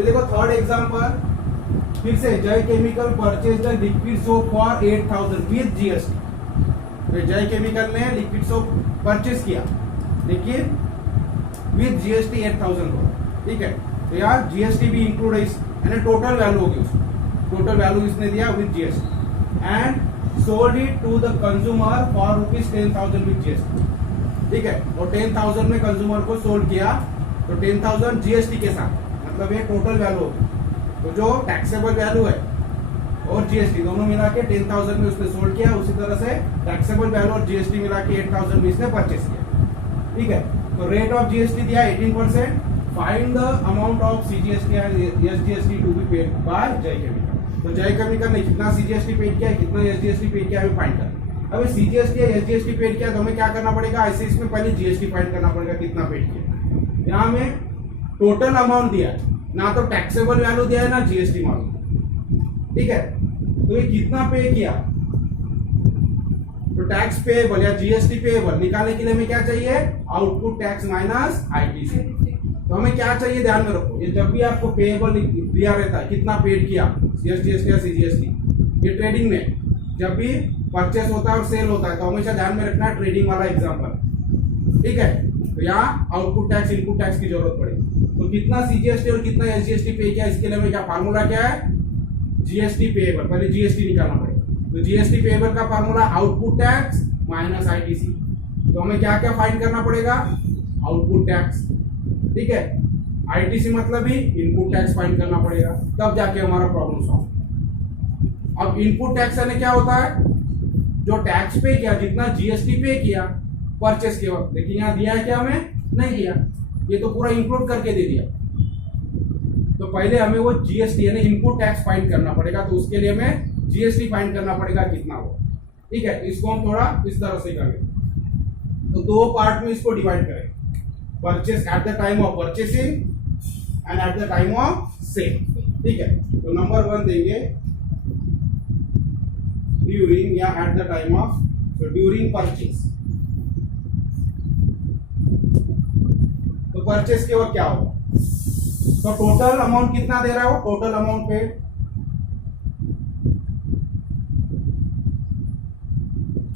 अभी देखो third example, फिर से जय chemical purchase the liquid soap for 8000 with GST. तो जय केमिकल ने लिक्विड सोप परचेज किया लेकिन विद जीएसटी 8000 को, ठीक है। तो यार जीएसटी भी इंक्लूड है, यानी टोटल वैल्यू होगी उसकी, टोटल वैल्यू इसने दिया with GST and sold it to the consumer for ₹10,000 with GST, ठीक है। और 10,000 में कंज्यूमर को सोल्ड किया, तो 10,000 जीएसटी के साथ, मतलब ये टोटल वैल्यू होगी। तो जो टैक्सेबल वैल्यू है और जीएसटी दोनों मिला के 10,000 में उसने सोल्ड किया, उसी तरह से टैक्सेबल वैल्यू और जीएसटी मिला के 8,000 में इसने परचेस किया, ठीक है। तो रेट ऑफ जीएसटी दिया 18%, find the amount of CGST and SGST to be paid by Jai chemical. तो जय केमिकल ने कितना सीजीएसटी पेड किया, कितना एसजीएसटी पेड किया, हमें फाइंड करना। अब सीजीएसटी या एसजीएसटी पेड किया तो हमें क्या करना पड़ेगा, ऐसे इसमें पहले जीएसटी फाइंड करना पड़ेगा कितना पेड किया। यहाँ में टोटल अमाउंट दिया है, ना तो टैक्सेबल वैल्यू दिया है ना जीएसटी मालूम, ठीक है। तो ये कितना पे किया, तो टैक्स पेएबल या जीएसटी पेएबल निकालने के लिए हमें क्या चाहिए, आउटपुट टैक्स माइनस आईटीसी। तो हमें क्या चाहिए ध्यान में रखो, ये जब भी आपको पेएबल दिया रहता है कितना पेड किया एसजीएसटी या सीजीएसटी, ये ट्रेडिंग में जब भी परचेस होता है और सेल होता है तो हमेशा ध्यान में रखना ट्रेडिंग वाला एग्जांपल, ठीक है। तो यहाँ आउटपुट टैक्स इनपुट टैक्स की जरूरत पड़ेगी। तो कितना सीजीएसटी और कितना एसजीएसटी पे किया, इसके लिए हमें क्या फार्मूला क्या है, जीएसटी पेएबल, पहले जीएसटी निकालना पड़ेगा। तो जीएसटी पेएबल का formula output tax minus ITC. तो हमें क्या क्या फाइंड करना पड़ेगा, आउटपुट टैक्स, ठीक है। आईटीसी मतलब ही इनपुट टैक्स फाइंड करना पड़ेगा, तब जाके हमारा प्रॉब्लम सॉल्व। अब इनपुट टैक्स यानी क्या होता है, जो टैक्स पे किया, जितना जीएसटी पे किया परचेस के वक्त, लेकिन यहाँ दिया है क्या, हमें नहीं दिया, ये तो पूरा इंक्लूड करके दे दिया। तो पहले हमें वो जीएसटी यानी इनपुट टैक्स फाइंड करना पड़ेगा, तो उसके लिए हमें जीएसटी फाइंड करना पड़ेगा कितना हो, ठीक है। इसको हम थोड़ा इस तरह से करेंगे। तो दो पार्ट में इसको डिवाइड करेंगे, purchase at the time of purchasing and at the time of sale, ठीक है। तो नंबर 1 देंगे ड्यूरिंग या एट द टाइम ऑफ, तो ड्यूरिंग परचेस। तो परचेस के वक्त क्या होगा, तो टोटल अमाउंट कितना दे रहा है वो, total amount paid,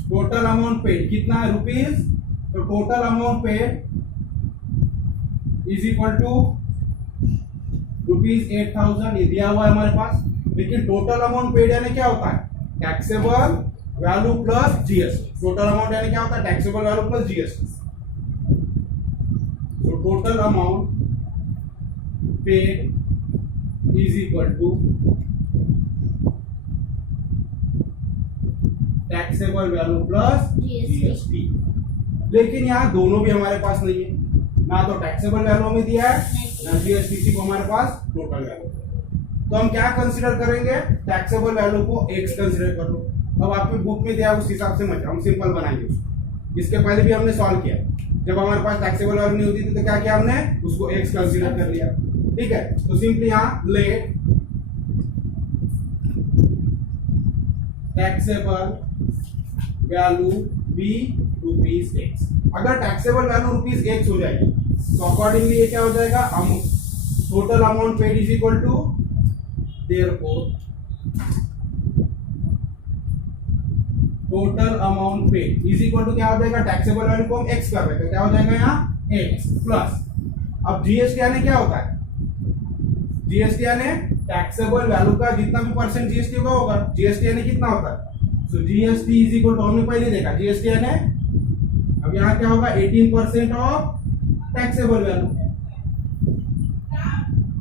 total amount paid कितना है रुपीज, तो total amount paid is equal to ₹8,000, ये दिया हुआ है हमारे पास। लेकिन टोटल अमाउंट पेड यानी क्या होता है, taxable value plus GST. Total amount यानी क्या होता है, टैक्सेबल वैल्यू प्लस जीएसटी। तो total amount paid is equal to taxable value plus GST. लेकिन यहाँ दोनों भी हमारे पास नहीं है, ना तो टैक्सेबल वैल्यू में दिया है ना जीएसटी को हमारे पास टोटल वैल्यू। तो हम क्या कंसीडर करेंगे, टैक्सेबल वैल्यू को एक्स कंसीडर कर लो। अब आपकी बुक में दिया उस हिसाब से मत, हम सिंपल बनाएंगे उसको। इसके पहले भी हमने सॉल्व किया, जब हमारे पास टैक्सेबल वैल्यू नहीं होती थी तो क्या किया हमने, उसको एक्स कंसीडर कर लिया, ठीक है। तो सिंपली यहाँ let taxable value be ₹x। अगर टैक्सेबल वैल्यू ₹x हो जाएगी तो अकॉर्डिंगली ये क्या हो जाएगा, हम total amount paid is equal to, therefore total amount paid is equal to क्या हो जाएगा, टैक्सेबल वैल्यू को हम x कर रहे थे, क्या हो जाएगा यहाँ x प्लस। अब जीएसटी यानी क्या होता है, जीएसटी यानी टैक्सेबल वैल्यू का जितना भी परसेंट जीएसटी का होगा, जीएसटी यानी कितना होता है, so GST is equal to, हमने पहले देखा जीएसटी यानी, अब यहाँ क्या होगा 18% ऑफ टैक्सेबल वैल्यू।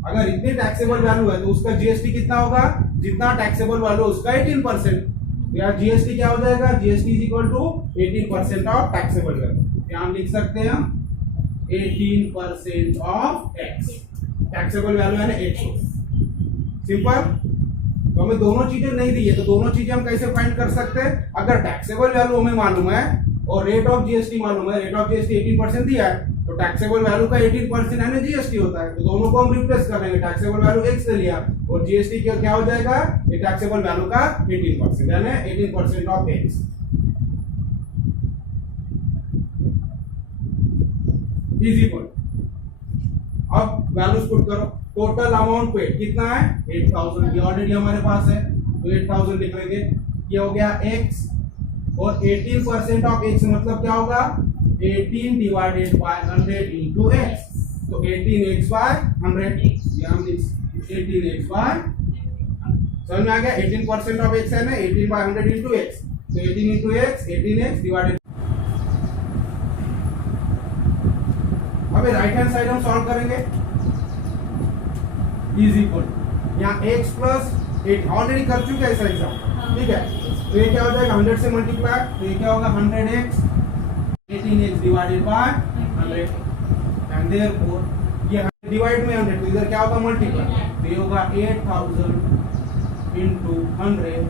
अगर इतनी टैक्सेबल वैल्यू है तो उसका जीएसटी कितना होगा, जितना टैक्सेबल वैल्यू उसका 18%। यार जीएसटी क्या हो जाएगा, GST is equal to 18% of taxable value. यहाँ लिख सकते हैं हम 18% ऑफ एक्स, टैक्सेबल वैल्यू यानी x। सिंपल। तो हमें दोनों चीजें नहीं दी है, तो दोनों चीजें हम कैसे फाइंड कर सकते हैं, अगर टैक्सेबल वैल्यू हमें मालूम है और रेट ऑफ जीएसटी मालूम है, रेट ऑफ जीएसटी 18% दिया है, तो टैक्सेबल वैल्यू का 18% यानी जीएसटी होता है। तो दोनों को हम रिप्लेस कर लेंगे, टैक्सेबल वैल्यू x से लिया और जीएसटी क्या हो जाएगा, ये टैक्सेबल वैल्यू का 18% यानी 18% ऑफ x इज इक्वल। अब वैल्यूज पुट करो। टोटल अमाउंट पेड कितना है 8000, ये ऑलरेडी हमारे पास है तो 8000 लिख लेंगे। ये हो गया x और 18% ऑफ x मतलब क्या होगा 18 डिवाइडेड बाय 100 इनटू x, तो 18x बाय 100, ये हम 18x बाय, समझ में आ गया। 18% ऑफ x है ना 18 बाय 100 इनटू x, तो 18 इनटू x 18x डिवाइडेड। अबे राइट हैंड साइड हम सॉल्व करेंगे, इज इक्वल यहाँ x प्लस 8 ऑलरेडी कर चुके हैं ऐसा एग्जाम, ठीक है। तो ये क्या हो जाएगा 100 से मल्टीप्लाई, तो ये क्या होगा 100x 18x divided by 100 and therefore ये डिवाइड में 100 तो इधर क्या होगा मल्टीप्लाई, तो ये होगा 8000 into 100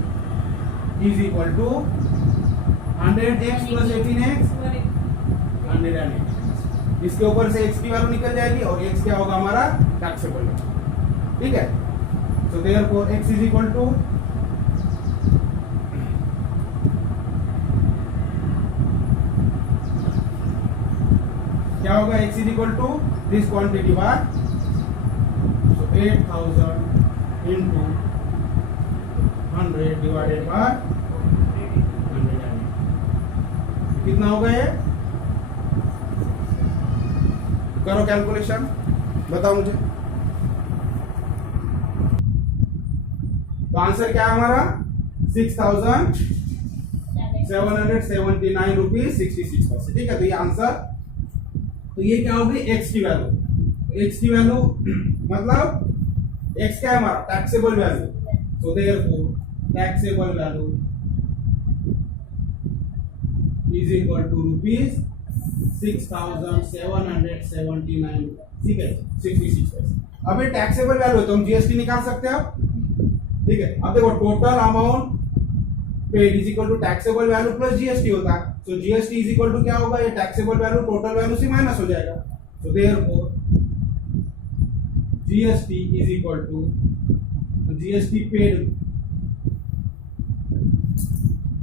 is equal to 100x plus 18x 108। इसके ऊपर से x की वैल्यू निकल जाएगी और x क्या होगा हमारा टैक्सेबल, ठीक है। So therefore x is equal to क्या होगा x is equal to this quantity by, so 8000 into 100 divided by 108, कितना होगा ये, करो कैलकुलेशन बताओ मुझे। तो आंसर क्या है हमारा 6779 रुपीज 66 पैसे, ठीक है। तो ये आंसर, तो ये क्या होगी x की वैल्यू, x की वैल्यू मतलब x क्या है हमारा taxable value, so therefore taxable value is equal to rupees 6779, ठीक है 66 पैसे। अब ये टैक्सेबल वैल्यू है तो हम जीएसटी निकाल सकते हैं, ठीक है। अब देखो total amount paid is equal to taxable value plus GST होता है, so GST is equal to क्या होगा ये टैक्सेबल वैल्यू टोटल वैल्यू से माइनस हो जाएगा, so therefore GST is equal to GST paid,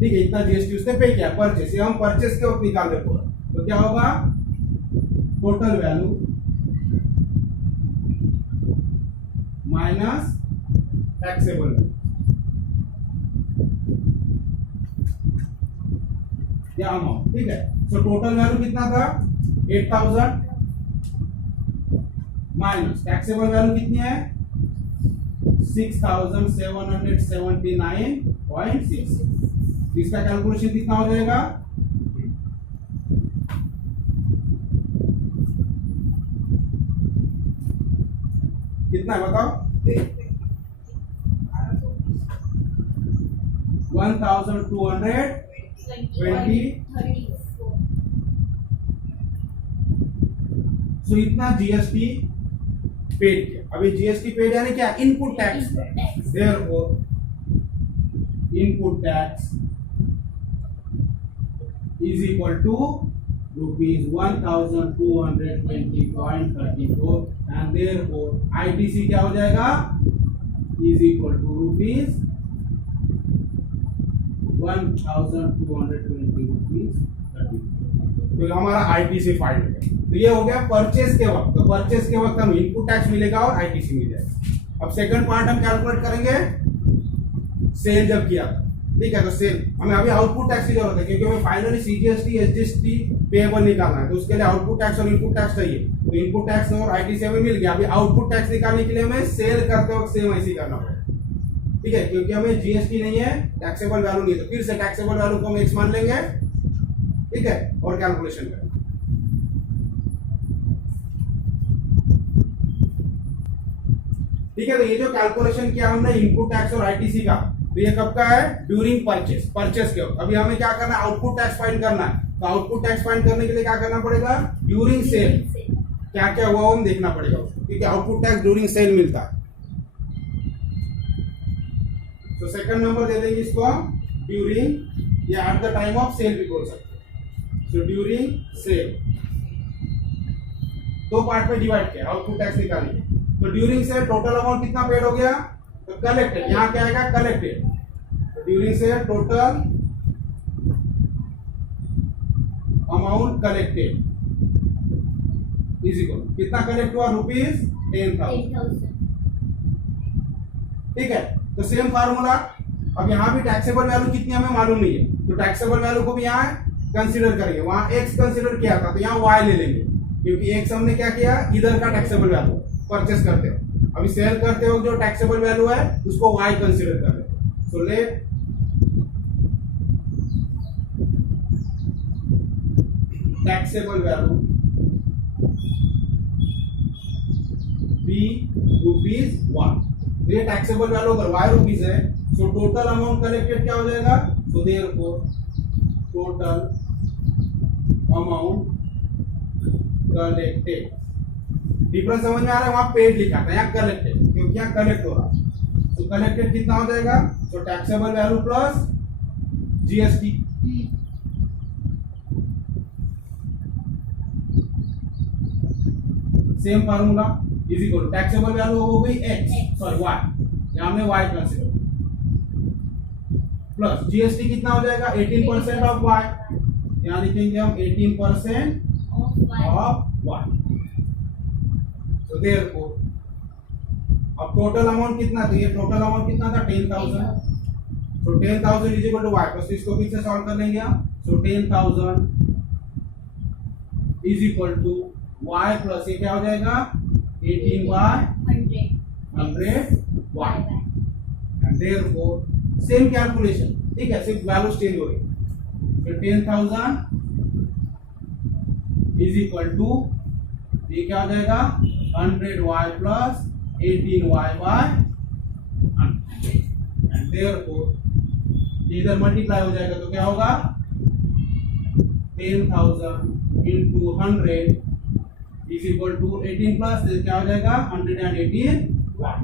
ठीक है इतना जीएसटी उसने पे किया परचेस, ये हम परचेस के वक्त निकाल दे पूरा, तो क्या होगा total value minus taxable value, या अमाउंट, ठीक है। सो टोटल वैल्यू कितना था 8000 माइनस टैक्सेबल वैल्यू कितनी है 6779.6, इसका कैलकुलेशन कितना हो जाएगा, कितना है बताओ 1220, सो इतना जीएसटी पेड किया। अभी जीएसटी पेड यानी क्या input tax, therefore input tax is equal to rupees 1220.34 and therefore ITC क्या हो जाएगा इज इक्वल टू रुपीज 1220 तो हमारा आईटीसी फाइंड है। तो ये हो गया परचेस के वक्त, तो परचेस के वक्त हम इनपुट टैक्स मिलेगा और आईटीसी मिल जाएगा। अब सेकंड पार्ट हम कैलकुलेट करेंगे सेल जब किया, ठीक है। तो सेल हमें अभी आउटपुट टैक्स की जरूरत है क्योंकि हमें फाइनली सीजीएसटी एसजीएसटी पेएबल निकालना है, तो उसके लिए आउटपुट टैक्स और इनपुट टैक्स चाहिए। तो इनपुट टैक्स और आईटीसी हमें मिल गया। अभी आउटपुट टैक्स निकालने के लिए हमें सेल करते वक्त सेम ऐसे करना पड़ेगा, ठीक है, क्योंकि हमें जीएसटी नहीं है टैक्सेबल वैल्यू नहीं है, तो फिर से टैक्सेबल वैल्यू को हम एक्स मान लेंगे, ठीक है, और कैलकुलेशन करेंगे। ठीक है, तो ये जो कैलकुलेशन किया हमने इनपुट टैक्स और आईटीसी का, तो ये कब का है ड्यूरिंग परचेस, परचेस के वक्त। अभी हमें क्या करना है आउटपुट टैक्स फाइंड करना है, तो आउटपुट टैक्स फाइंड करने के लिए क्या करना पड़ेगा ड्यूरिंग सेल क्या क्या हुआ हम देखना पड़ेगा उसको, क्योंकि आउटपुट टैक्स ड्यूरिंग सेल मिलता है। तो सेकंड नंबर दे देंगे इसको हम ड्यूरिंग या at the time of sale भी बोल सकते हैं। सो ड्यूरिंग सेल दो पार्ट में डिवाइड किया आउटपुट टैक्स निकालेंगे। तो ड्यूरिंग सेल टोटल अमाउंट कितना पेड हो गया, तो कलेक्टेड, यहाँ क्या आएगा कलेक्टेड। तो during sale total amount collected is equal कितना कलेक्ट हुआ ₹10,000। ठीक है, तो सेम फार्मूला। अब यहाँ भी टैक्सेबल वैल्यू कितनी हमें मालूम नहीं है, तो टैक्सेबल वैल्यू को भी यहाँ कंसीडर करेंगे। वहां x कंसीडर किया था तो यहाँ y ले लेंगे, क्योंकि x हमने क्या किया, इधर का टैक्सेबल वैल्यू परचेस करते हो, अभी सेल करते हो जो टैक्सेबल वैल्यू है उसको y कंसीडर कर रहे हो। So let taxable value be ₹1। तो ये टैक्सेबल वैल्यू अगर y रुपीस है, सो टोटल अमाउंट कलेक्टेड क्या हो जाएगा, so therefore total amount collected, difference समझ में आ रहा है, वहां पेड लिखा था, यहाँ कलेक्टेड, क्योंकि यहाँ कलेक्ट हो रहा है। तो कलेक्टेड कितना हो जाएगा, तो taxable value plus GST. Same formula is equal taxable value हो गई y, यहाँ हमने y कंसीडर प्लस जीएसटी कितना हो जाएगा 18% ऑफ y, यहाँ लिखेंगे हम 18% ऑफ y। तो देयरफॉर अब टोटल अमाउंट कितना था, ये टोटल अमाउंट कितना था 10,000। तो 10,000 इज इक्वल टू y, तो इसको फिर से सॉल्व कर लेंगे हम। So 10,000 is equal to y plus ये क्या हो जाएगा 18/100y, and therefore same calculation, ठीक है, सिर्फ वैल्यूज चेंज हो रही है। तो 10,000 इज इक्वल टू ये क्या हो जाएगा 100y plus 18y/100, and therefore इधर मल्टीप्लाई हो जाएगा तो क्या होगा 10,000 into 100 is equal to 18 plus क्या हो जाएगा 118y।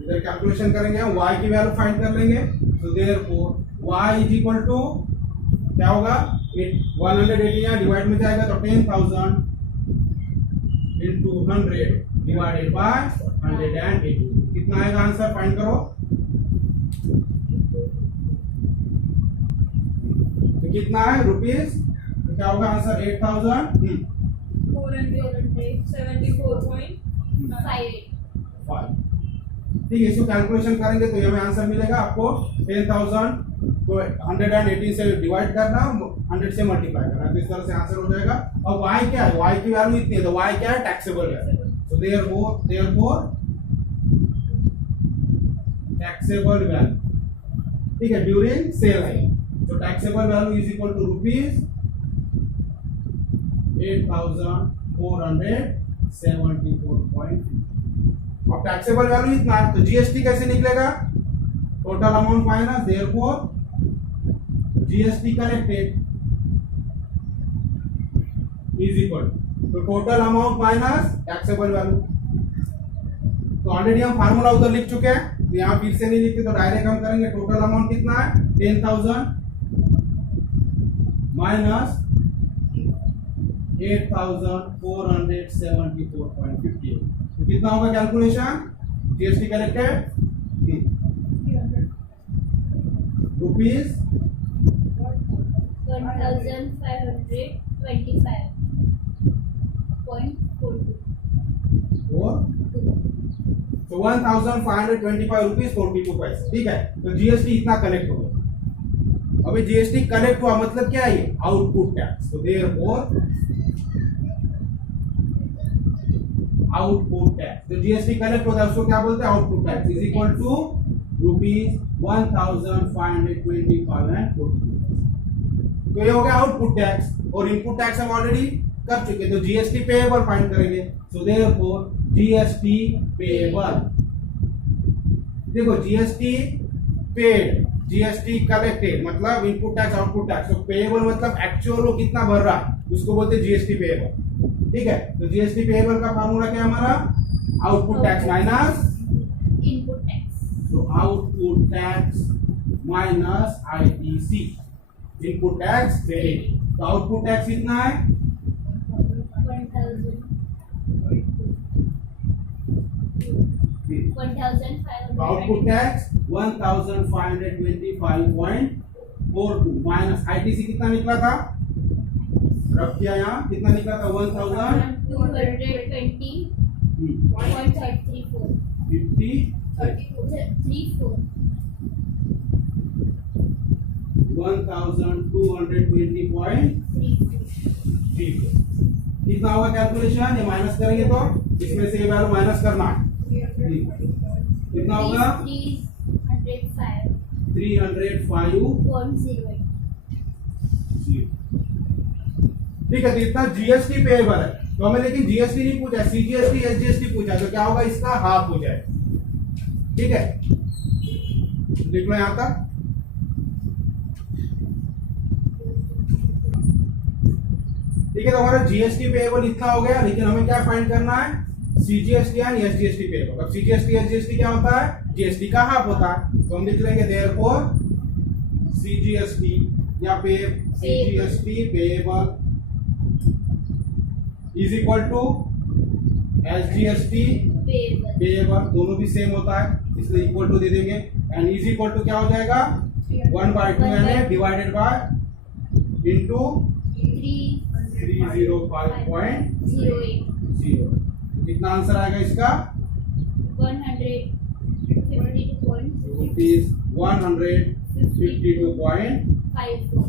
इधर कैलकुलेशन करेंगे हम, y की वैल्यू फाइंड कर लेंगे। तो therefore y is equal to क्या होगा 180 यहाँ डिवाइड में जाएगा तो 10,000 into 100 डिवाइडेड बाय 180, कितना आएगा आंसर फाइंड करो। तो कितना है रुपीस, तो क्या होगा आंसर 8,474.58। ठीक है, इसको कैलकुलेशन करेंगे तो हमें आंसर मिलेगा आपको 10,000 को 118 से डिवाइड करना, 100 से मल्टीप्लाई करना, तो इस तरह से आंसर हो जाएगा। अब y क्या है, y की वैल्यू इतनी है, तो y क्या है टैक्सेबल है। तो देयरफॉर टैक्सेबल वैल्यू, ठीक है, ड्यूरिंग सेल है, तो taxable value is equal to ₹8,474.50। अब टैक्सेबल वैल्यू इतना है, तो जीएसटी कैसे निकलेगा, total amount minus therefore GST collected is equal to total amount minus taxable value. तो ऑलरेडी हम फार्मूला उधर लिख चुके हैं, तो यहाँ फिर से नहीं लिखते, तो डायरेक्ट हम करेंगे। टोटल अमाउंट कितना है 10,000 माइनस 8,474.58, तो कितना होगा calculation, GST collected rupees 1,525 rupees 42 पैसे। ठीक है, तो जीएसटी इतना कलेक्ट हो गया। अभी जीएसटी कलेक्ट हुआ मतलब क्या है, ये आउटपुट टैक्स। तो देयरफॉर आउटपुट टैक्स, तो जीएसटी कलेक्ट होता है उसको क्या बोलते हैं, output tax is equal to ₹1,525.42। तो ये हो गया आउटपुट टैक्स, और इनपुट टैक्स हम ऑलरेडी कर चुके, तो जीएसटी पेएबल फाइंड करेंगे। सो देयरफॉर जीएसटी पेएबल, देखो जीएसटी पेड, जीएसटी कलेक्टेड मतलब इनपुट टैक्स आउटपुट टैक्स, तो पेएबल मतलब एक्चुअल वो कितना भर रहा है उसको बोलते हैं जीएसटी पेएबल। ठीक है, तो जीएसटी पेएबल का फार्मूला क्या है हमारा, output tax minus input tax. तो output tax minus ITC, input tax paid. तो आउटपुट टैक्स कितना है 1500. आउटपुट टैक्स 1525.42 माइनस आईटीसी कितना निकला था, रब किया यहाँ कितना निकला था 1220.34 कितना होगा कैलकुलेशन, ये माइनस करेंगे तो इसमें से ये वैल्यू माइनस करना है, कितना होगा 305.08 ठीक है। तो इतना जीएसटी पेएबल है, तो हमें लेकिन जीएसटी नहीं पूछा, सीजीएसटी एसजीएसटी पूछा, तो क्या होगा इसका हाफ हो जाए, ठीक है। लिख लो यहां तक, ठीक है। तो हमारा जीएसटी पेएबल इतना हो गया, लेकिन हमें क्या फाइंड करना है, सीजीएसटी एंड एसजीएसटी पेएबल। अब सीजीएसटी एसजीएसटी क्या होता है, जीएसटी का हाफ होता है, तो हम लिख लेंगे देयरफॉर सीजीएसटी या CGST payable is equal to SGST payable, दोनों भी सेम होता है इसलिए इक्वल टू दे देंगे, एंड इज इक्वल टू क्या हो जाएगा 1/200 डिवाइडेड बाय इनटू 305.0, कितना आंसर आएगा इसका, 152.54।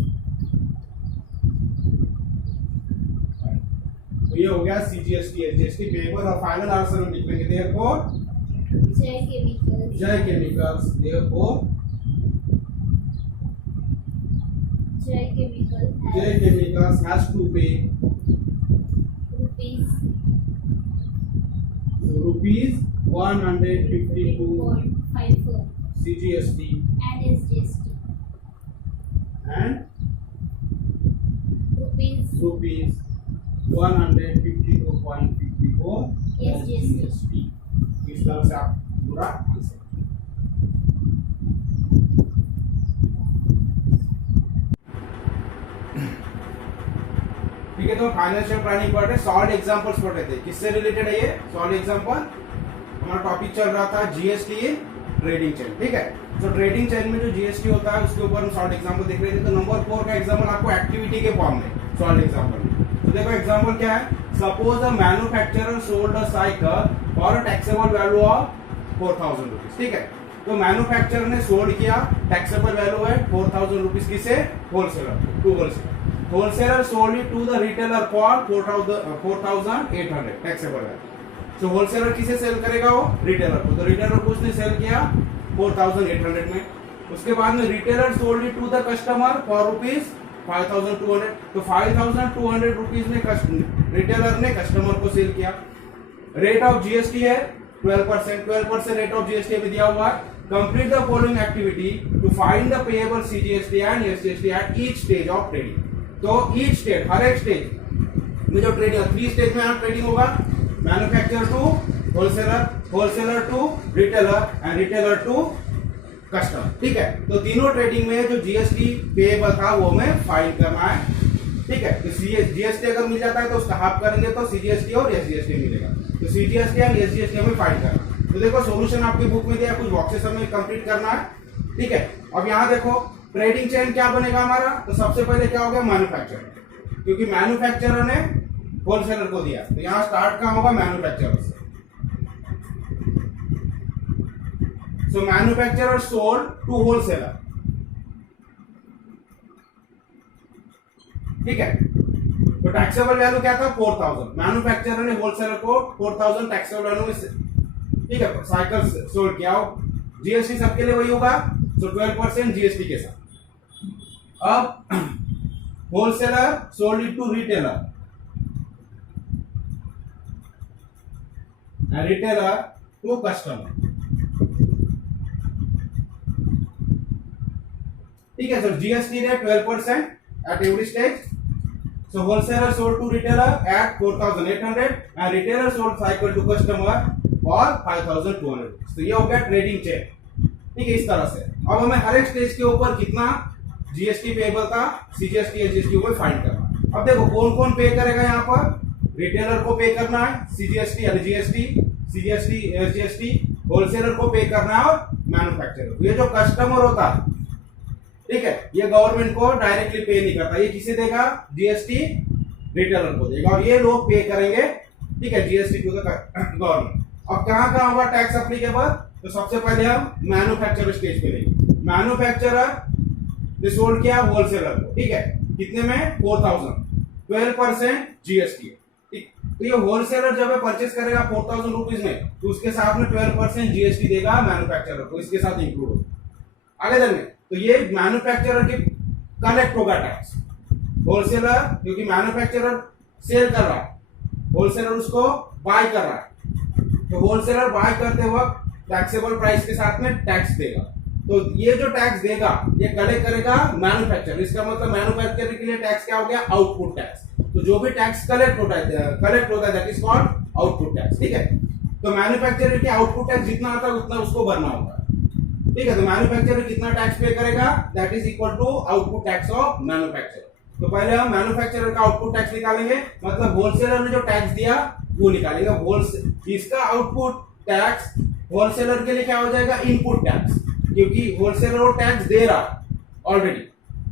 तो ये हो गया सीजीएसटी एसजीएसटी पेएबल, और फाइनल आंसर हम लिखेंगे देयरफॉर जय केमिकल्स देयरफॉर जय केमिकल्स हैज टू पे rupees 152 CGST and SGST and rupees 152.54 SGST। इस तरह से आप पूरा आंसर, ठीक है। तो फाइनेंशियल प्लानिंग पढ़ रहे, सॉल्व एग्जांपल्स पढ़ रहे थे, किससे रिलेटेड है ये सॉल्व एग्जांपल, हमारा टॉपिक चल रहा था जीएसटी इन ट्रेडिंग चेन, ठीक है। तो ट्रेडिंग चेन में जो जीएसटी होता है उसके ऊपर हम सॉल्व एग्जांपल देख रहे थे। तो नंबर 4 का एग्जांपल आपको एक्टिविटी के फॉर्म में सॉल्व एग्जांपल में, तो देखो एग्जांपल क्या है, suppose a manufacturer sold a cycle for a taxable value of 4000 rupees, ठीक है। तो मैन्युफैक्चरर ने सोल्ड किया, टैक्सेबल वैल्यू है 4000 रुपीज, किसे, wholesaler to wholesaler, wholesaler sold it to the retailer for 4800 taxable है। तो होलसेलर किसे सेल करेगा, वो रिटेलर को, तो रिटेलर को उसने सेल किया 4800 में। उसके बाद में retailer sold it to the customer for ₹5200, तो 5200 रुपीज में रिटेलर ने कस्टमर को सेल किया। रेट ऑफ जीएसटी है 12% रेट ऑफ जीएसटी अभी दिया हुआ है। Complete the following activity to find the payable CGST and SGST at each stage of trading. तो ईच स्टेज, हर एक स्टेज में जो ट्रेडिंग, 3 स्टेज में यहाँ ट्रेडिंग होगा, manufacturer to wholesaler, wholesaler to retailer and retailer to customer, ठीक है। तो तीनों ट्रेडिंग में जो जीएसटी पेएबल था वो हमें फाइंड करना है, ठीक है। तो जीएसटी अगर मिल जाता है तो उसका हाफ करेंगे तो सीजीएसटी और एसजीएसटी मिलेगा, तो सीजीएसटी एंड एसजीएसटी हमें फाइंड करना। तो देखो सॉल्यूशन आपकी बुक में दिया, कुछ बॉक्सेस हमें कंप्लीट करना है, ठीक है। अब यहाँ देखो ट्रेडिंग चेन क्या बनेगा हमारा, तो सबसे पहले क्या हो गया, मैन्युफैक्चरर, क्योंकि मैन्युफैक्चरर ने होलसेलर को दिया, तो यहाँ स्टार्ट कहाँ होगा, मैन्युफैक्चरर से। सो मैन्युफैक्चरर सोल्ड टू होलसेलर, ठीक है। तो टैक्सेबल वैल्यू क्या था 4000, मैन्युफैक्चरर ने होलसेलर को 4000 टैक्सेबल वैल्यू में, ठीक है, साइकिल सोल्ड किया। जीएसटी सबके लिए वही होगा, तो 12% जीएसटी के साथ। अब wholesaler sold it to retailer and retailer to customer, ठीक है sir. GST rate 12% at every stage. So wholesaler sold to retailer at 4800 and retailer sold cycle to customer for 5200। तो ये हो गया ट्रेडिंग चेन, ठीक है, इस तरह से। अब हमें हर एक स्टेज के ऊपर कितना जीएसटी पेएबल था, सीजीएसटी एसजीएसटी को फाइंड करना। अब देखो कौन कौन पे करेगा, यहाँ पर रिटेलर को पे करना है सीजीएसटी या जीएसटी, सीजीएसटी एसजीएसटी होलसेलर को पे करना है और मैन्युफैक्चरर को। ये जो कस्टमर होता है, ठीक है, ये गवर्नमेंट को डायरेक्टली पे नहीं करता, ये किसे देगा, जीएसटी रिटेलर को देगा और ये लोग पे करेंगे, ठीक है, जीएसटी टू द गवर्नमेंट। अब कहां कहां होगा टैक्स अप्लीकेबल, तो सबसे पहले हम मैन्युफैक्चरर स्टेज पे लेंगे। मैन्युफैक्चरर ने सोल्ड किया होलसेलर को, ठीक है, कितने में, 4000, 12% जीएसटी है, ठीक। तो ये होलसेलर जब परचेस करेगा 4000 रुपीज में, तो उसके साथ में 12% जीएसटी देगा मैन्युफैक्चरर को, इसके साथ इंक्लूड होगा। आगे चलेंगे, तो ये मैन्युफैक्चरर की कलेक्ट होगा टैक्स। होलसेलर, क्योंकि मैन्युफैक्चरर सेल कर रहा है, होलसेलर उसको बाय कर रहा है, तो होलसेलर बाय करते वक्त टैक्सेबल प्राइस के साथ में टैक्स देगा। तो ये जो टैक्स देगा ये कलेक्ट करेगा मैन्युफैक्चरर। इसका मतलब मैन्युफैक्चरर के लिए टैक्स क्या हो गया, आउटपुट टैक्स। तो जो भी टैक्स कलेक्ट होता है that is called output tax, ठीक है। तो मैन्युफैक्चरर के आउटपुट टैक्स जितना आता है उतना उसको भरना होगा, ठीक है। तो मैन्युफैक्चरर कितना टैक्स पे करेगा, that is equal to output tax of manufacturer. तो पहले हम मैन्युफैक्चरर का आउटपुट टैक्स निकालेंगे, मतलब होलसेलर ने जो टैक्स दिया वो निकालेंगे। इसका आउटपुट टैक्स होलसेलर के लिए क्या हो जाएगा, इनपुट टैक्स, क्योंकि होलसेलर वो टैक्स दे रहा ऑलरेडी।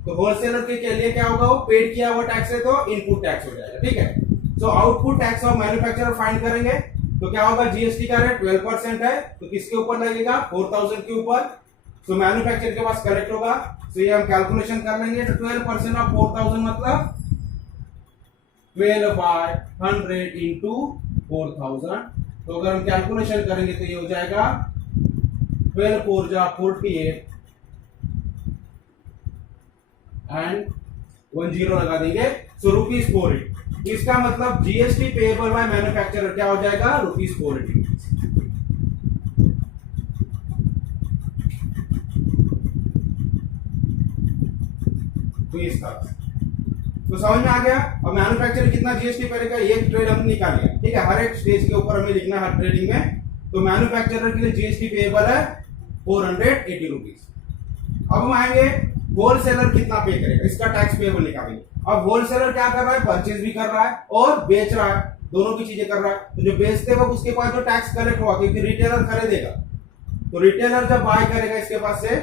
तो होलसेलर के लिए क्या होगा, वो पेड किया हुआ टैक्स है, तो इनपुट टैक्स हो जाएगा, ठीक है। So output tax of manufacturer find करेंगे, तो क्या होगा, जीएसटी का रेट 12% है, तो किसके ऊपर लगेगा, 4000 के ऊपर। सो मैन्युफैक्चरर के पास कलेक्ट होगा, तो ये हम कैलकुलेशन कर लेंगे। तो 12% ऑफ 4000 मतलब 12/100 इंटू 4000। तो अगर हम कैलकुलेशन करेंगे तो ये हो जाएगा 12 4 जा 48 एंड 10 लगा देंगे, सो ₹480। इसका मतलब जीएसटी पेएबल बाय मैन्युफैक्चरर क्या हो जाएगा, ₹480। तो इस तरह से तो समझ में आ गया। अब मैन्युफैक्चरर कितना जीएसटी करेगा, एक ट्रेड हमने निकाल लिया, ठीक है। हर एक स्टेज के ऊपर हमें लिखना है हर ट्रेडिंग में। तो मैन्युफैक्चरर के लिए जीएसटी पेएबल है 480 रुपीज। अब हम आएंगे होलसेलर कितना पे करेगा, इसका टैक्स पेएबल निकालेंगे। अब होलसेलर क्या कर रहा है, परचेज भी कर रहा है और बेच रहा है, दोनों की चीजें कर रहा है। तो जो बेचते वक्त उसके पास जो टैक्स कलेक्ट हुआ, क्योंकि रिटेलर खरीदेगा, तो रिटेलर जब बाय करेगा इसके पास से,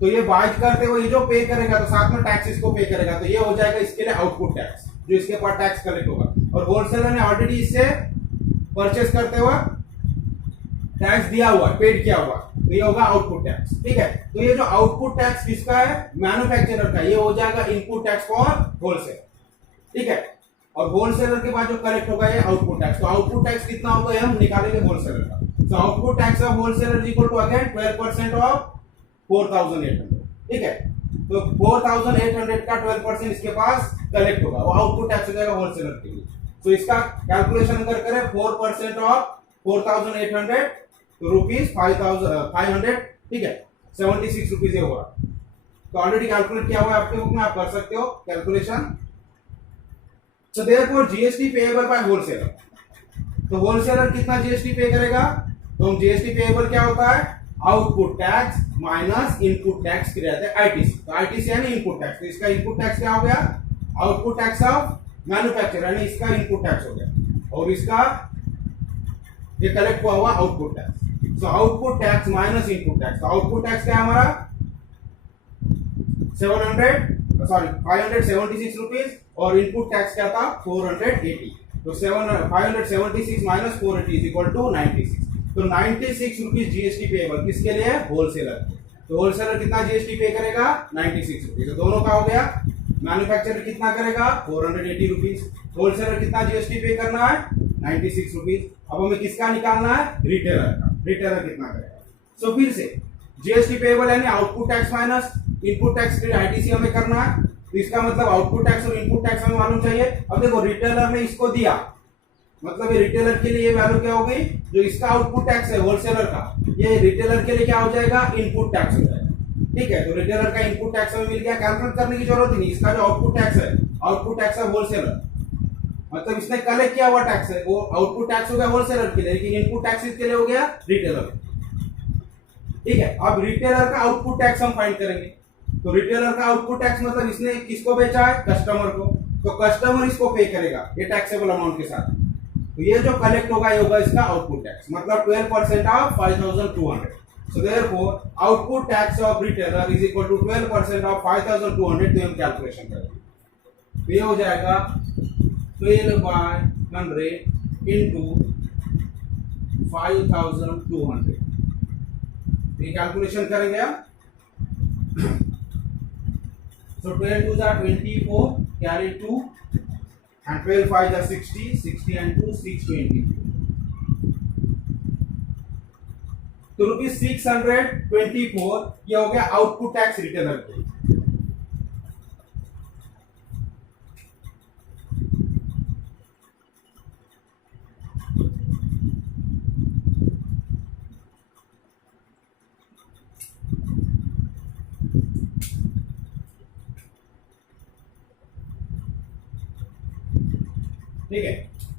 तो ये बाय करते हुए ये जो पे करेगा तो साथ में टैक्स इसको पे करेगा, तो ये हो जाएगा इसके लिए आउटपुट टैक्स, जो इसके पास टैक्स कलेक्ट होगा। और होलसेलर ने ऑलरेडी इससे परचेस करते हुए टैक्स दिया हुआ, पेड किया हुआ, तो ये होगा आउटपुट टैक्स, ठीक है। तो ये जो आउटपुट टैक्स किसका है, मैन्युफैक्चरर का, ये हो जाएगा इनपुट टैक्स फॉर होलसेल, ठीक है। और होलसेलर के बाद जो कलेक्ट होगा ये आउटपुट टैक्स। तो आउटपुट टैक्स कितना होगा ये हम निकालेंगे होलसेलर का। तो output tax of wholesaler equal to again 12% of 4800, ठीक है। तो 4800 का 12% इसके पास कलेक्ट होगा, वो आउटपुट टैक्स हो जाएगा होलसेलर के लिए। तो इसका कैलकुलेशन अगर करें 4% ऑफ 4800 तो ₹500, ठीक है, 76 रुपीज होगा। तो ऑलरेडी कैलकुलेट किया हुआ है आपके बुक में, आप कर सकते हो calculation. So therefore GST payable by wholesaler, तो होलसेलर कितना जीएसटी पे करेगा, तो हम जीएसटी पेएबल क्या होता है, output tax minus input tax की रहता है आईटीसी। तो आईटीसी यानी इनपुट टैक्स, तो इसका इनपुट टैक्स क्या हो गया, आउटपुट टैक्स ऑफ मैन्युफैक्चरर, यानी इसका इनपुट टैक्स हो गया, और इसका ये कलेक्ट हुआ output tax. So output tax minus input tax, तो आउटपुट टैक्स क्या है हमारा 576 रुपीज, और इनपुट टैक्स क्या था 480। तो 576 माइनस 480 इज इक्वल टू 96। तो 96 रुपीज जीएसटी पेएबल किसके लिए, होलसेलर। तो होलसेलर कितना जीएसटी पे करेगा, 96 रुपीज। तो दोनों का हो गया, मैन्युफैक्चरर कितना करेगा 480 रुपीज, होलसेलर कितना जीएसटी पे करना है 96 रुपीज। अब हमें किसका निकालना है, रिटेलर का, रिटेलर कितना करेगा। सो फिर से जीएसटी पेएबल यानी output tax minus input tax के लिए आईटीसी हमें करना है। तो इसका मतलब आउटपुट टैक्स और इनपुट टैक्स हमें मालूम चाहिए। अब देखो रिटेलर ने इसको दिया, मतलब ये रिटेलर के लिए ये वैल्यू क्या हो गई, जो इसका आउटपुट टैक्स है होलसेलर का, ये रिटेलर के लिए क्या हो जाएगा, इनपुट टैक्स हो जाएगा, ठीक है। तो रिटेलर का इनपुट टैक्स हमें मिल गया, कैलकुलेट करने की जरूरत ही नहीं। इसका जो आउटपुट टैक्स है, आउटपुट टैक्स है होलसेलर, मतलब इसने कलेक्ट किया हुआ टैक्स है, वो आउटपुट टैक्स हो गया होलसेलर के लिए, लेकिन इनपुट टैक्स इसके लिए हो गया रिटेलर, ठीक है। अब रिटेलर का आउटपुट टैक्स हम फाइंड करेंगे। तो रिटेलर का आउटपुट टैक्स मतलब इसने किसको बेचा है, कस्टमर को, तो कस्टमर इसको पे करेगा ये टैक्सेबल अमाउंट के साथ। तो ये जो कलेक्ट होगा ये होगा इसका आउटपुट टैक्स, मतलब 12% of 5200. So therefore output tax of retailer is equal to 12% of 5200. तो हम कैलकुलेशन करेंगे, तो ये हो जाएगा 12/100 into 5200. ये कैलकुलेशन करेंगे आप. So 12 2s are 24, carry 2, and 12 5s are 60, 60 and 2 620. तो ₹624 ये हो गया आउटपुट टैक्स रिटेलर को. ठीक है,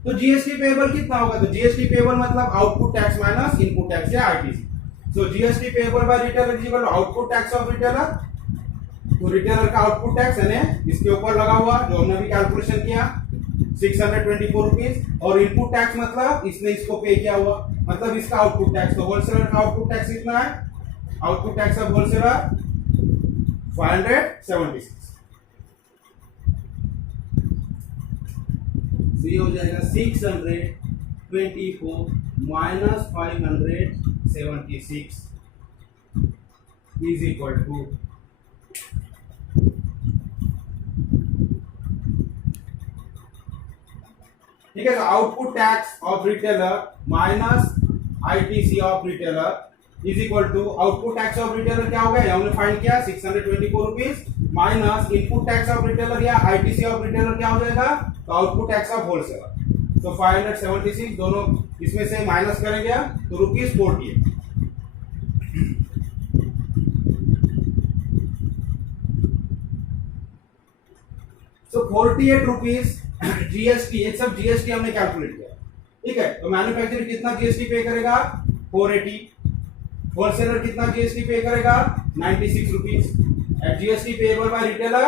तो जीएसटी पेबल कितना होगा? तो जीएसटी पेबल मतलब output tax minus input tax या ITC. So GST payable by retailer is equal to output tax of retailer. तो रिटेलर का आउटपुट टैक्स है इसके ऊपर लगा हुआ जो हमने भी कैलकुलेशन किया 624 रुपीस, और इनपुट टैक्स मतलब इसने इसको पे किया हुआ, मतलब इसका आउटपुट टैक्स. तो होलसेलर का आउटपुट टैक्स कितना है? Output tax of wholesaler 576. ये हो जाएगा 624 माइनस 576 इज इक्वल टू ठीक है. तो output tax of retailer minus ITC of retailer is equal to output tax of retailer क्या हो गया? हमने फाइंड किया 624 rupees minus input tax of retailer या आईटीसी ऑफ रिटेलर क्या हो जाएगा? तो आउटपुट टैक्स ऑफ होलसेलर. तो 576 दोनों इसमें से माइनस करेंगे तो ₹48. तो 48 रुपीस जीएसटी, ये सब जीएसटी हमने कैलकुलेट किया. ठीक है, तो मैन्युफैक्चरर कितना जीएसटी पे करेगा? 480. होलसेलर कितना जीएसटी पे करेगा? 96 rupees. GST payable by retailer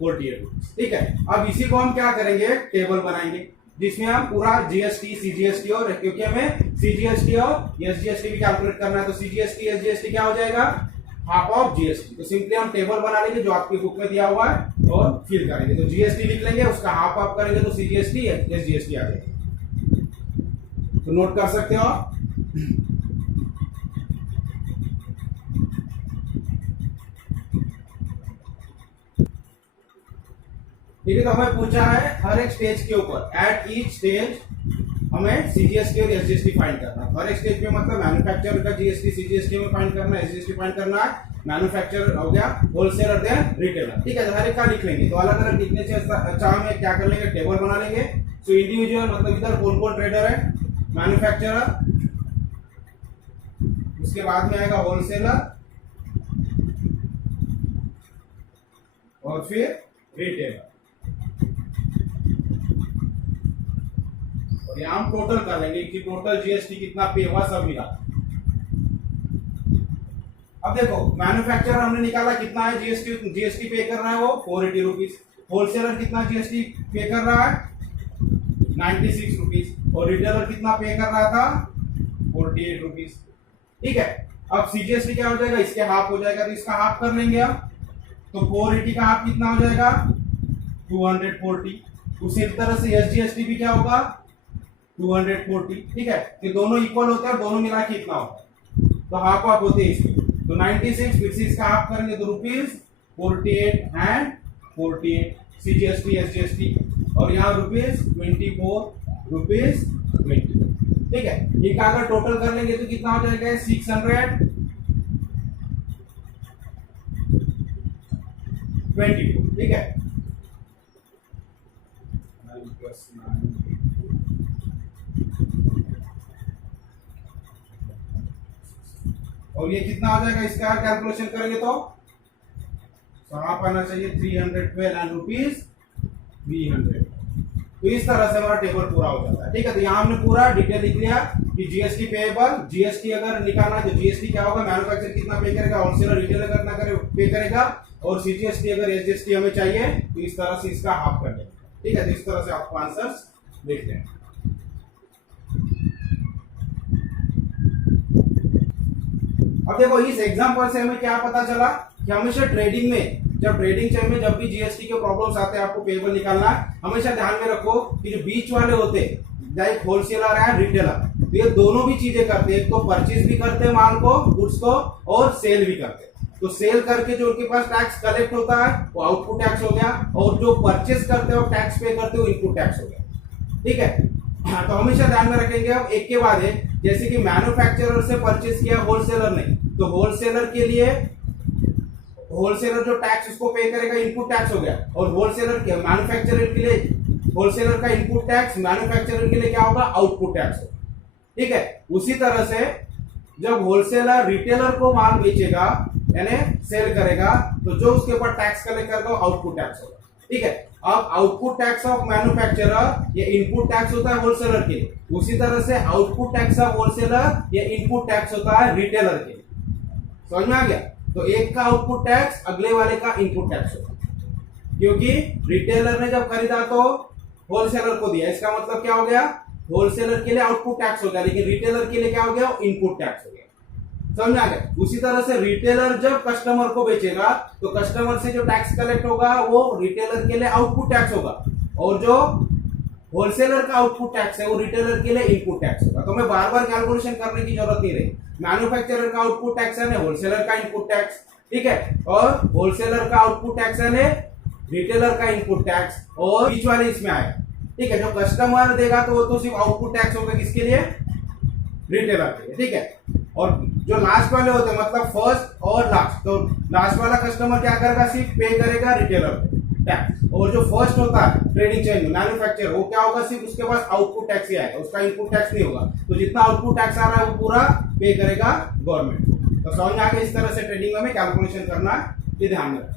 48 rupees. ठीक है, अब इसी को हम क्या करेंगे? टेबल बनाएंगे जिसमें हम पूरा जीएसटी सीजीएसटी और, क्योंकि हमें सीजीएसटी और एसजीएसटी भी कैलकुलेट करना है, तो सीजीएसटी एसजीएसटी क्या हो जाएगा? Half of GST. तो सिंपली हम टेबल बना लेंगे जो आपकी बुक में दिया हुआ है और फिल करेंगे. तो जीएसटी लिख लेंगे, उसका हाफ ऑफ करेंगे तो सीजीएसटी एसजीएसटी आ जाएगा. तो नोट कर सकते हो आप. ठीक है, तो हमें पूछा है हर एक स्टेज के ऊपर, एट ईच स्टेज हमें सीजीएसटी और एसजीएसटी फाइंड करना है. हर एक स्टेज पे मतलब मैन्युफैक्चरर का जीएसटी सीजीएसटी में फाइंड करना है, एसजीएसटी फाइंड करना है, मैन्युफैक्चरर हो गया, होलसेलर देन रिटेलर. ठीक है, तो हर एक का लिख लेंगे. तो अलग अलग लिखने से अच्छा हमें क्या कर लेंगे? टेबल बना लेंगे. सो इंडिविजुअल मतलब इधर कौन कौन ट्रेडर है? मैन्युफैक्चरर, उसके बाद में आएगा होलसेलर और फिर रिटेलर. यहाँ हम टोटल कर लेंगे कि टोटल जीएसटी कितना पे हुआ सब मिला. अब देखो मैन्युफैक्चरर हमने निकाला कितना है जीएसटी, जीएसटी पे कर रहा है वो 480 रुपीस. होलसेलर कितना जीएसटी पे कर रहा है? 96 रुपीस. और रिटेलर कितना पे कर रहा था? 48 रुपीस. ठीक है, अब सीजीएसटी क्या हो जाएगा? इसके हाफ हो जाएगा, तो इसका हाफ कर लेंगे आप. तो 480 का हाफ कितना हो जाएगा? 240. उसी तरह से एसजीएसटी भी क्या होगा? 240. ठीक है, ये दोनों इक्वल होते हैं, दोनों मिला के इतना होता है, तो हाफ हाफ होते हैं इसके. तो 96 फिर से इसका हाफ करेंगे तो ₹48 एंड 48 सीजीएसटी एसजीएसटी, और यहाँ ₹24 ठीक है. ये का अगर टोटल कर लेंगे तो कितना हो जाएगा? 624. ठीक है, और ये कितना आ जाएगा? इसका कैलकुलेशन करेंगे तो आप आना चाहिए 312 एंड ₹300. तो इस तरह से हमारा टेबल पूरा हो जाता है. ठीक है, तो यहाँ हमने पूरा डिटेल लिख लिया कि जीएसटी पेएबल, जीएसटी अगर निकालना है तो जीएसटी क्या होगा, मैन्युफैक्चरर कितना पे करेगा, होलसेलर रिटेलर कितना पे करेगा, और सीजीएसटी अगर एसजीएसटी हमें चाहिए तो इस तरह से इसका हाफ कर देंगे. ठीक है, तो इस तरह से आपको आंसर्स देखते हैं. अब देखो इस एग्जांपल से हमें क्या पता चला कि हमेशा ट्रेडिंग में, जब ट्रेडिंग चेन में जब भी जीएसटी के प्रॉब्लम्स आते हैं, आपको पेबल निकालना है, हमेशा ध्यान में रखो कि जो बीच वाले होते हैं, लाइक होलसेलर है रिटेलर, तो ये दोनों भी चीजें करते हैं। एक तो परचेज भी करते हैं माल को, गुड्स को, और सेल भी करते हैं। तो सेल करके जो उनके पास टैक्स कलेक्ट होता है वो आउटपुट टैक्स हो गया, और जो परचेज करते हैं वो टैक्स पे करते हैं वो इनपुट टैक्स हो गया। ठीक है, तो हमेशा ध्यान में रखेंगे अब एक के बाद एक। जैसे कि मैन्युफैक्चरर से परचेज किया, होलसेलर नहीं, तो होलसेलर के लिए होलसेलर जो टैक्स उसको पे करेगा इनपुट टैक्स हो गया, और होलसेलर के मैन्युफैक्चरर के लिए होलसेलर का इनपुट टैक्स मैन्युफैक्चरर के लिए क्या होगा, आउटपुट टैक्स होगा। ठीक है, उसी तरह से जब होलसेलर रिटेलर को माल बेचेगा यानी सेल करेगा, तो जो उसके ऊपर टैक्स कलेक्ट करेगा आउटपुट टैक्स होगा। ठीक है, अब आउटपुट टैक्स ऑफ मैन्युफैक्चरर ये इनपुट टैक्स होता है होलसेलर के, उसी तरह से आउटपुट टैक्स ऑफ होलसेलर ये इनपुट टैक्स होता है रिटेलर के। समझ में आ गया? तो एक का आउटपुट टैक्स अगले वाले का इनपुट टैक्स होगा, क्योंकि रिटेलर ने जब खरीदा तो होलसेलर को दिया, इसका मतलब क्या हो गया, होलसेलर के लिए आउटपुट टैक्स हो गया, लेकिन रिटेलर के लिए क्या हो गया, इनपुट टैक्स हो गया। समझ में आ गया? उसी तरह से रिटेलर जब कस्टमर को बेचेगा तो कस्टमर से जो टैक्स कलेक्ट होगा वो रिटेलर के लिए आउटपुट टैक्स होगा, और जो होलसेलर का आउटपुट टैक्स है वो रिटेलर के लिए इनपुट टैक्स होगा। तो हमें बार बार कैलकुलेशन करने की जरूरत नहीं रही। मैन्युफैक्चरर का आउटपुट टैक्स है होलसेलर का इनपुट टैक्स, ठीक है, और होलसेलर का आउटपुट टैक्स है रिटेलर का इनपुट टैक्स, और बीच वाले इसमें आए। ठीक है, जो कस्टमर देगा तो वो तो सिर्फ आउटपुट टैक्स होगा, किसके लिए, रिटेलर के लिए। ठीक है, और जो लास्ट वाले होते हैं मतलब फर्स्ट और लास्ट, तो लास्ट वाला कस्टमर क्या करेगा, सिर्फ पे करेगा रिटेलर टैक्स, और जो फर्स्ट होता है ट्रेडिंग चेन में मैन्युफैक्चरर, वो क्या होगा, सिर्फ उसके पास आउटपुट टैक्स ही आएगा, उसका इनपुट टैक्स नहीं होगा। तो जितना आउटपुट टैक्स आ रहा है वो पूरा पे करेगा गवर्नमेंट। तो समझ में आ गया, इस तरह से ट्रेडिंग में कैलकुलेशन करना है, ये ध्यान में रखना।